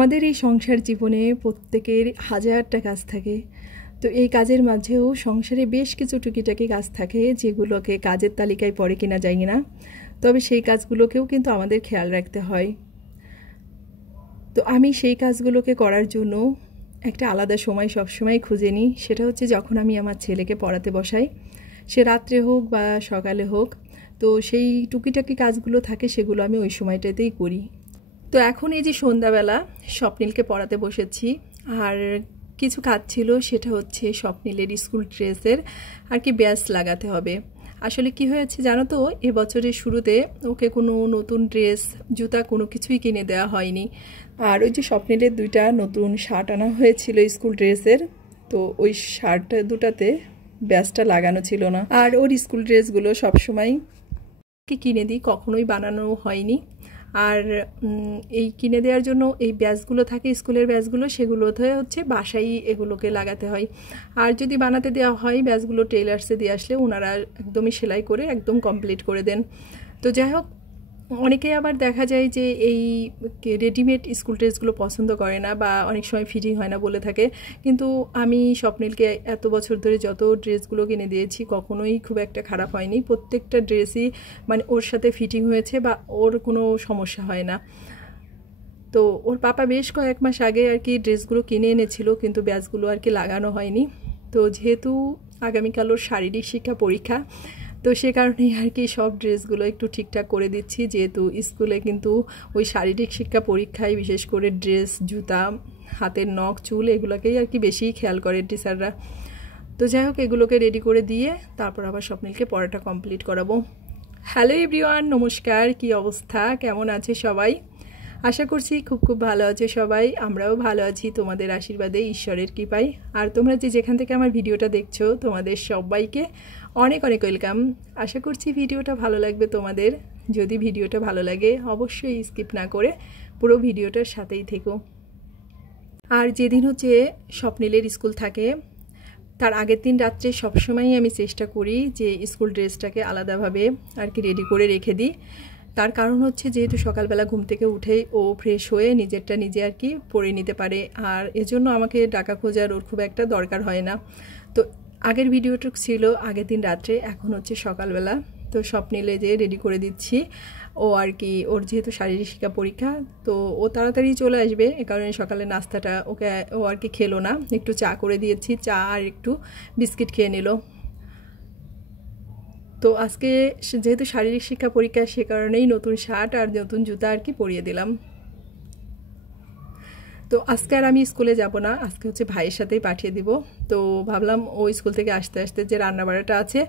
আমাদের এই সংসার জীবনে প্রত্যেকের হাজারটা কাজ থাকে। তো এই কাজের মাঝেও সংসারে বেশ কিছু টুকিটাকি কাজ থাকে যেগুলোকে কাজের তালিকায় পড়ে কিনা জানি না, তবে সেই কাজগুলোকেও কিন্তু আমাদের খেয়াল রাখতে হয়। তো আমি সেই কাজগুলোকে করার জন্য একটা আলাদা সময় সবসময় খুঁজে নিই। সেটা হচ্ছে যখন আমি আমার ছেলেকে পড়াতে বসাই, সে রাত্রে হোক বা সকালে হোক, তো সেই টুকিটাকি কাজগুলো থাকে সেগুলো আমি ওই সময়টাতেই করি। তো এখন এই যে সন্ধ্যাবেলা স্বপ্নিলকে পড়াতে বসেছি, আর কিছু কাজ ছিল, সেটা হচ্ছে স্বপ্নিলের স্কুল ড্রেসের আর কি ব্যাজ লাগাতে হবে। আসলে কি হয়েছে জানো তো, এবছরের শুরুতে ওকে কোনো নতুন ড্রেস জুতা কোনো কিছুই কিনে দেওয়া হয়নি। আর ওই যে স্বপ্নিলের দুইটা নতুন শার্ট আনা হয়েছিল স্কুল ড্রেসের, তো ওই শার্ট দুটাতে ব্যাজটা লাগানো ছিল না। আর ওর স্কুল ড্রেসগুলো সবসময় কিনে দিই, কখনোই বানানো হয়নি। আর এই কিনে দেওয়ার জন্য এই ব্যাজগুলো থাকে, স্কুলের ব্যাজগুলো, সেগুলোতে হচ্ছে বাসায় এগুলোকে লাগাতে হয়। আর যদি বানাতে দেওয়া হয় ব্যাজগুলো টেইলার্সে দিয়ে আসলে ওনারা একদমই সেলাই করে একদম কমপ্লিট করে দেন। তো যাই হোক, অনেকেই আবার দেখা যায় যে এই রেডিমেড স্কুল ড্রেসগুলো পছন্দ করে না বা অনেক সময় ফিটিং হয় না বলে থাকে, কিন্তু আমি স্বপ্নিলকে এত বছর ধরে যত ড্রেসগুলো কিনে দিয়েছি কখনোই খুব একটা খারাপ হয়নি। প্রত্যেকটা ড্রেসই মানে ওর সাথে ফিটিং হয়েছে বা ওর কোনো সমস্যা হয় না। তো ওর পাপা বেশ কয়েক মাস আগে আর কি ড্রেসগুলো কিনে এনেছিল, কিন্তু ব্যাজগুলো আর কি লাগানো হয়নি। তো যেহেতু আগামীকাল ওর শারীরিক শিক্ষা পরীক্ষা, তো সে কারণেই আর কি সব ড্রেসগুলো একটু ঠিকঠাক করে দিচ্ছি। যেহেতু স্কুলে কিন্তু ওই শারীরিক শিক্ষা পরীক্ষায় বিশেষ করে ড্রেস, জুতা, হাতের নখ, চুল এগুলোকেই আর কি বেশিই খেয়াল করে টিচাররা। তো যাই হোক, এগুলোকে রেডি করে দিয়ে তারপর আবার স্বপ্নিলকে পড়াটা কমপ্লিট করাবো। হ্যালো এভরিওয়ান, নমস্কার। কি অবস্থা, কেমন আছে সবাই? আশা করছি খুব খুব ভালো আছে সবাই। আমরাও ভালো আছি তোমাদের আশীর্বাদে, ঈশ্বরের কৃপায়। আর তোমরা যে যেখান থেকে আমার ভিডিওটা দেখছো, তোমাদের সবাইকে অনেক অনেক ওয়েলকাম। আশা করছি ভিডিওটা ভালো লাগবে তোমাদের। যদি ভিডিওটা ভালো লাগে অবশ্যই স্কিপ না করে পুরো ভিডিওটার সাথেই থেকো। আর যেদিন হচ্ছে স্বপ্নিলের স্কুল থাকে তার আগের দিন রাত্রে সবসময়ই আমি চেষ্টা করি যে স্কুল ড্রেসটাকে আলাদাভাবে আর কি রেডি করে রেখে দিই। তার কারণ হচ্ছে যেহেতু সকালবেলা ঘুম থেকে উঠেই ও ফ্রেশ হয়ে নিজেরটা নিজে আর কি পরে নিতে পারে, আর এজন্য আমাকে ডাকা খোঁজার ওর খুব একটা দরকার হয় না। তো আগের ভিডিওটা ছিল আগের দিন রাত্রে, এখন হচ্ছে সকালবেলা। তো স্বপ্নিলে যে রেডি করে দিচ্ছি। ও আর কি ওর যেহেতু শারীরিক শিক্ষা পরীক্ষা, তো ও তাড়াতাড়ি চলে আসবে, এ কারণে সকালে নাস্তাটা ও আর কি খেলো না, একটু চা করে দিয়েছি, চা আর একটু বিস্কিট খেয়ে নিল। তো আজকে যেহেতু শারীরিক শিক্ষা পরীক্ষা, সে কারণেই নতুন শার্ট আর নতুন জুতা আর কি পরিয়ে দিলাম। তো আজকে আর আমি স্কুলে যাব না, আজকে হচ্ছে ভাইয়ের সাথেই পাঠিয়ে দিব। তো ভাবলাম ও স্কুল থেকে আসতে আসতে যে রান্না বাড়াটা আছে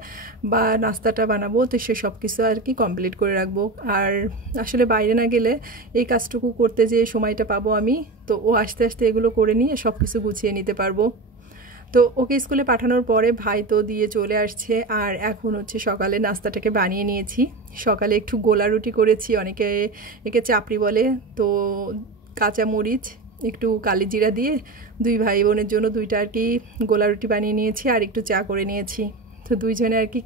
বা নাস্তাটা বানাবো, তো সে সব কিছু আর কি কমপ্লিট করে রাখবো। আর আসলে বাইরে না গেলে এই কাজটুকু করতে যে সময়টা পাবো আমি, তো ও আসতে আসতে এগুলো করে নিয়ে সব কিছু গুছিয়ে নিতে পারবো। তো ওকে স্কুলে পাঠানোর পরে ভাই তো দিয়ে চলে আসছে, আর এখন হচ্ছে সকালে নাস্তাটাকে বানিয়ে নিয়েছি। সকালে একটু গোলা রুটি করেছি, অনেকে একে চাপড়ি বলে। তো কাঁচা মরিচ, একটু কালি জিরা দিয়ে দুই ভাই বোনের জন্য দুইটা আর কি গোলা রুটি বানিয়ে নিয়েছি, আর একটু চা করে নিয়েছি। তো দুইজনে আর কি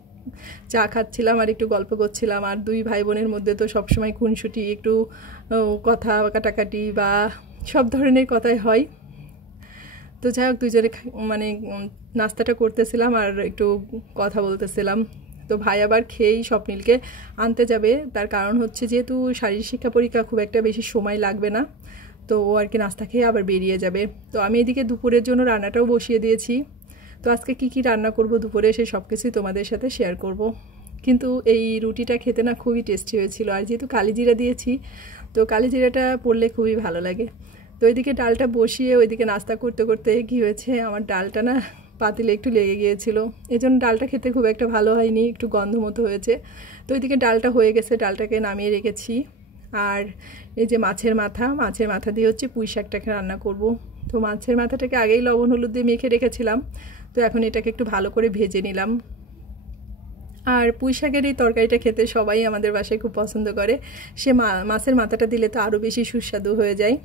চা খাচ্ছিলাম আর একটু গল্প করছিলাম। আর দুই ভাই বোনের মধ্যে তো সবসময় খুনসুটি, একটু কথা কাটাকাটি বা সব ধরনের কথাই হয়। তো যাই হোক, দুজনে মানে নাস্তাটা করতেছিলাম আর একটু কথা বলতেছিলাম। তো ভাই আবার খেয়েই স্বপ্নিলকে আনতে যাবে, তার কারণ হচ্ছে যেহেতু শারীরিক শিক্ষা পরীক্ষা খুব একটা বেশি সময় লাগবে না, তো ও আর কি নাস্তা খেয়ে আবার বেরিয়ে যাবে। তো আমি এদিকে দুপুরের জন্য রান্নাটাও বসিয়ে দিয়েছি। তো আজকে কি রান্না করব দুপুরে সে সব কিছুই তোমাদের সাথে শেয়ার করব। কিন্তু এই রুটিটা খেতে না খুবই টেস্টি হয়েছিল, আর যেহেতু কালিজিরা দিয়েছি, তো কালিজিরাটা পড়লে খুবই ভালো লাগে। তো ওইদিকে ডালটা বসিয়ে ওইদিকে নাস্তা করতে করতে কি হয়েছে, আমার ডালটা না পাতিলে একটু লেগে গিয়েছিল, এজন্য ডালটা খেতে খুব একটা ভালো হয়নি, একটু গন্ধ মতো হয়েছে। তো ওইদিকে ডালটা হয়ে গেছে, ডালটাকে নামিয়ে রেখেছি। আর এই যে মাছের মাথা দিয়ে হচ্ছে পুঁই শাকটাকে রান্না করব। তো মাছের মাথাটাকে আগেই লবণ হলুদ দিয়ে মেখে রেখেছিলাম, তো এখন এটাকে একটু ভালো করে ভেজে নিলাম। আর পুঁই শাকের এই তরকারিটা খেতে সবাই আমাদের বাসায় খুব পছন্দ করে। সে মাছের মাথাটা দিলে তো আরও বেশি সুস্বাদু হয়ে যায়।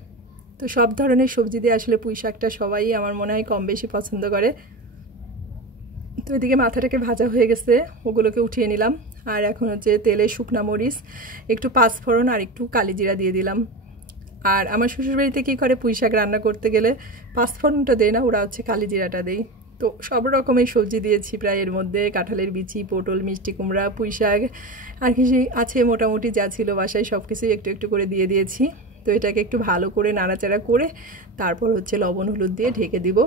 তো সব ধরনের সবজি দিয়ে আসলে পুঁই শাকটা সবাই আমার মনে হয় কম বেশি পছন্দ করে। তো এদিকে মাথাটাকে ভাজা হয়ে গেছে, ওগুলোকে উঠিয়ে নিলাম। আর এখন হচ্ছে তেলে শুকনা মরিচ, একটু পাঁচফোড়ন আর একটু কালিজিরা দিয়ে দিলাম। আর আমার শ্বশুরবাড়িতে কী করে পুঁই শাক রান্না করতে গেলে পাঁচফোড়নটা দেয় না, ওরা হচ্ছে কালি জিরাটা দেয়। তো সব রকমের সবজি দিয়েছি প্রায় এর মধ্যে, কাঁঠালের বিচি, পটল, মিষ্টি কুমড়া, পুঁই শাক আর কিছু আছে মোটামুটি যা ছিল বাসায় সব কিছুই একটু একটু করে দিয়ে দিয়েছি। তো এটাকে একটু ভালো করে নাড়াচাড়া করে তারপর হচ্ছে লবণ হলুদ দিয়ে ঢেকে দিব।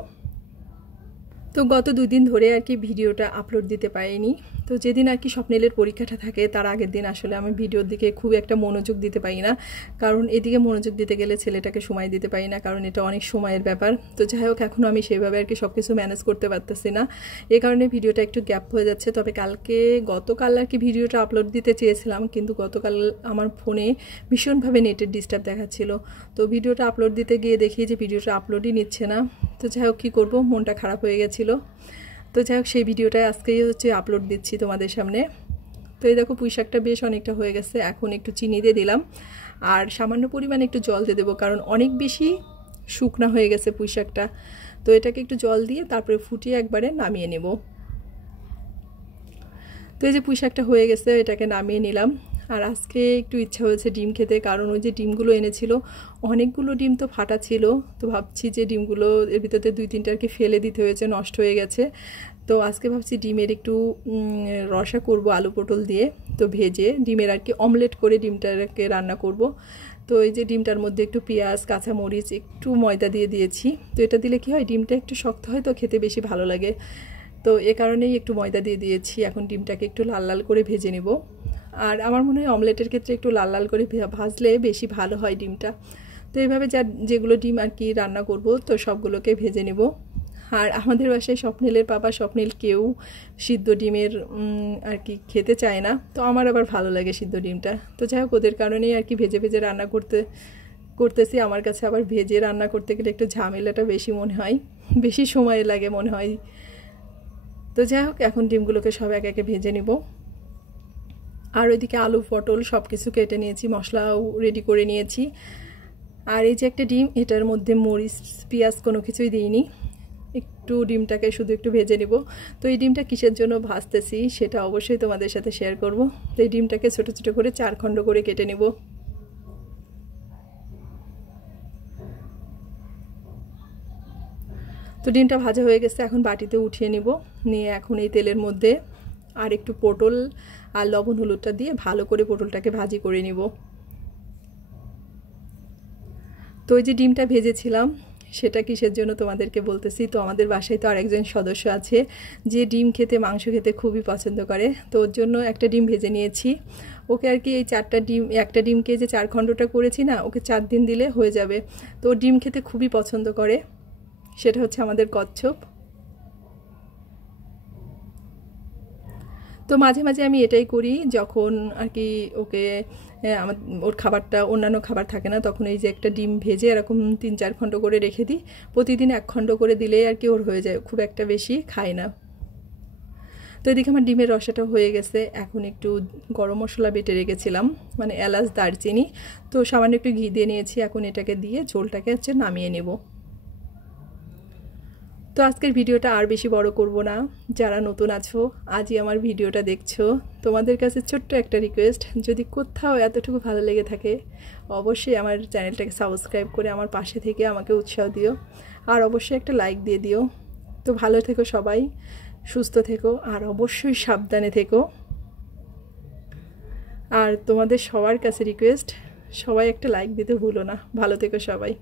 তো গত 2 দিন ধরে আর কি ভিডিওটা আপলোড দিতে পারিনি। তো যেদিন আর কি স্বপ্নিলের পরীক্ষাটা থাকে তার আগের দিন আসলে আমি ভিডিওর দিকে খুব একটা মনোযোগ দিতে পারি না, কারণ এদিকে মনোযোগ দিতে গেলে ছেলেটাকে সময় দিতে পারি না, কারণ এটা অনেক সময়ের ব্যাপার। তো যাই হোক এখনও আমি সেভাবে আর কি সব কিছু ম্যানেজ করতে পারতেছি না, এই কারণে ভিডিওটা একটু গ্যাপ হয়ে যাচ্ছে। তবে গতকাল আর কি ভিডিওটা আপলোড দিতে চেয়েছিলাম, কিন্তু গতকাল আমার ফোনে ভীষণভাবে নেটের ডিস্টার্ব দেখাচ্ছিল। তো ভিডিওটা আপলোড দিতে গিয়ে দেখি যে ভিডিওটা আপলোডই নিচ্ছে না। তো যাই হোক কী করবো, মনটা খারাপ হয়ে গেছিলো। তো যাই হোক সেই ভিডিওটাই আজকেই হচ্ছে আপলোড দিচ্ছি তোমাদের সামনে। তো এই দেখো পুঁই শাকটা বেশ অনেকটা হয়ে গেছে, এখন একটু চিনি দিয়ে দিলাম আর সামান্য পরিমাণে একটু জল দিয়ে দেবো, কারণ অনেক বেশি শুকনা হয়ে গেছে পুঁই শাকটা। তো এটাকে একটু জল দিয়ে তারপরে ফুটিয়ে একবারে নামিয়ে নেব। তো এই যে পুঁই শাকটা হয়ে গেছে, এটাকে নামিয়ে নিলাম। আর আজকে একটু ইচ্ছা হয়েছে ডিম খেতে, কারণ ওই যে ডিমগুলো এনেছিল অনেকগুলো ডিম তো ফাটা ছিল। তো ভাবছি যে ডিমগুলো এর ভিতরে 2-3টা আর কি ফেলে দিতে হয়েছে, নষ্ট হয়ে গেছে। তো আজকে ভাবছি ডিমের একটু রসা করব আলু পটল দিয়ে, তো ভেজে ডিমের আর কি অমলেট করে ডিমটাকে রান্না করব। তো এই যে ডিমটার মধ্যে একটু পেঁয়াজ, কাঁচামরিচ, একটু ময়দা দিয়ে দিয়েছি। তো এটা দিলে কি হয়, ডিমটা একটু শক্ত হয়, তো খেতে বেশি ভালো লাগে। তো এ কারণেই একটু ময়দা দিয়ে দিয়েছি। এখন ডিমটাকে একটু লাল লাল করে ভেজে নেব। আর আমার মনে হয় অমলেটের ক্ষেত্রে একটু লাল লাল করে ভাজলে বেশি ভালো হয় ডিমটা। তো এইভাবে যেগুলো ডিম আর কি রান্না করব তো সবগুলোকে ভেজে নেব। আর আমাদের বাসায় স্বপ্নিলের পাপা স্বপ্নিল কেউ সিদ্ধ ডিমের আর কি খেতে চায় না, তো আমার আবার ভালো লাগে সিদ্ধ ডিমটা। তো যাই হোক ওদের কারণেই আর কি ভেজে ভেজে রান্না করতেছি। আমার কাছে আবার ভেজে রান্না করতে গেলে একটু ঝামেলাটা বেশি মনে হয়, বেশি সময় লাগে মনে হয়। তো যাই হোক এখন ডিমগুলোকে সব এক একে ভেজে নিব। আর ওইদিকে আলু পটল সব কিছু কেটে নিয়েছি, মশলাও রেডি করে নিয়েছি। আর এই যে একটা ডিম, এটার মধ্যে মরিচ পেঁয়াজ কোনো কিছুই দিইনি, একটু ডিমটাকে শুধু একটু ভেজে নিব। তো এই ডিমটা কিসের জন্য ভাজতেছি সেটা অবশ্যই তোমাদের সাথে শেয়ার করব। তো এই ডিমটাকে ছোটো ছোটো করে 4 খণ্ড করে কেটে নিব। তো ডিমটা ভাজা হয়ে গেছে, এখন বাটিতে উঠিয়ে নিব। নিয়ে এখন এই তেলের মধ্যে আর একটু পটল আর লবণ হলুদটা দিয়ে ভালো করে পটলটাকে ভাজি করে নিব। তো ওই যে ডিমটা ভেজেছিলাম সেটা কিসের জন্য তোমাদেরকে বলতেছি। তো আমাদের বাসায় তো আরেকজন সদস্য আছে যে ডিম খেতে, মাংস খেতে খুবই পছন্দ করে। তো ওর জন্য একটা ডিম ভেজে নিয়েছি। ওকে আর কি এই একটা ডিমকে যে 4 খণ্ডটা করেছি না, ওকে 4 দিন দিলে হয়ে যাবে। তো ও ডিম খেতে খুবই পছন্দ করে, সেটা হচ্ছে আমাদের কচ্ছপ। তো মাঝে মাঝে আমি এটাই করি, যখন আর কি ওকে ওর খাবারটা অন্যান্য খাবার থাকে না, তখন এই যে একটা ডিম ভেজে এরকম 3-4 খণ্ড করে রেখে দিই। প্রতিদিন 1 খণ্ড করে দিলেই আর কি ওর হয়ে যায়, খুব একটা বেশি খায় না। তো এদিকে আমার ডিমের রসাটা হয়ে গেছে। এখন একটু গরম মশলা বেটে রেখেছিলাম, মানে এলাচ, দারচিনি, তো সামান্য একটু ঘি দিয়ে নিয়েছি। এখন এটাকে দিয়ে ঝোলটাকে হচ্ছে নামিয়ে নেব। তো আজকের ভিডিওটা আর বেশি বড় করব না। যারা নতুন আছো আজই আমার ভিডিওটা দেখছো, তোমাদের কাছে ছোট্ট একটা রিকোয়েস্ট, যদি কোথাও এতটুকু ভালো লেগে থাকে অবশ্যই আমার চ্যানেলটাকে সাবস্ক্রাইব করে আমার পাশে থেকে আমাকে উৎসাহ দিও, আর অবশ্যই একটা লাইক দিয়ে দিও। তো ভালো থেকো সবাই, সুস্থ থেকো, আর অবশ্যই সাবধানে থেকো। আর তোমাদের সবার কাছে রিকোয়েস্ট, সবাই একটা লাইক দিতে ভুলো না। ভালো থেকো সবাই।